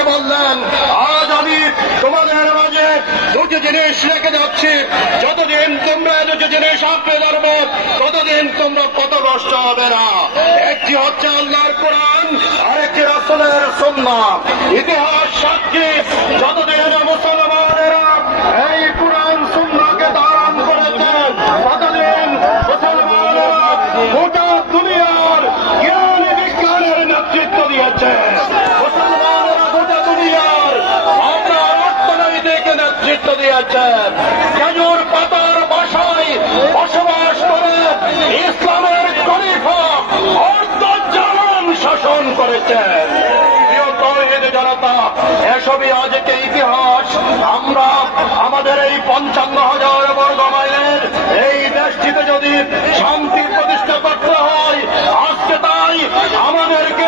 এসে বললেন, আজ আমি তোমাদের মাঝে দুটি জিনিস রেখে যাচ্ছি, যতদিন তোমরা দুটি জিনিস আঁকড়ে ধরবে ততদিন তোমরা পথভ্রষ্ট হবে না। একটি হচ্ছে আল্লাহর কোরআন, আরেকটি রাসূলের সুন্নাহ। ইতিহাস সাক্ষী, যতদিন মুসলমানেরা এই কোরআন সুন্নাহকে ধারণ করেছে ততদিন মুসলমানেরা গোটা দুনিয়ার জ্ঞান বিজ্ঞানের নেতৃত্ব দিয়েছে। মুসলমানেরা গোটা দুনিয়ার আমরা অর্থনৈতিক নেতৃত্ব দিয়েছে। খেজুর পাতার বাসায় বসবাস করে ইসলামের খলিফা অর্ধজামান শাসন করেছেন। জনতা, এসবই আজকে ইতিহাস। আমরা আমাদের এই 55,000 বর্গ মাইলের এই দেশটিতে যদি শান্তি প্রতিষ্ঠা করতে হয়, আজকে তাই আমাদেরকে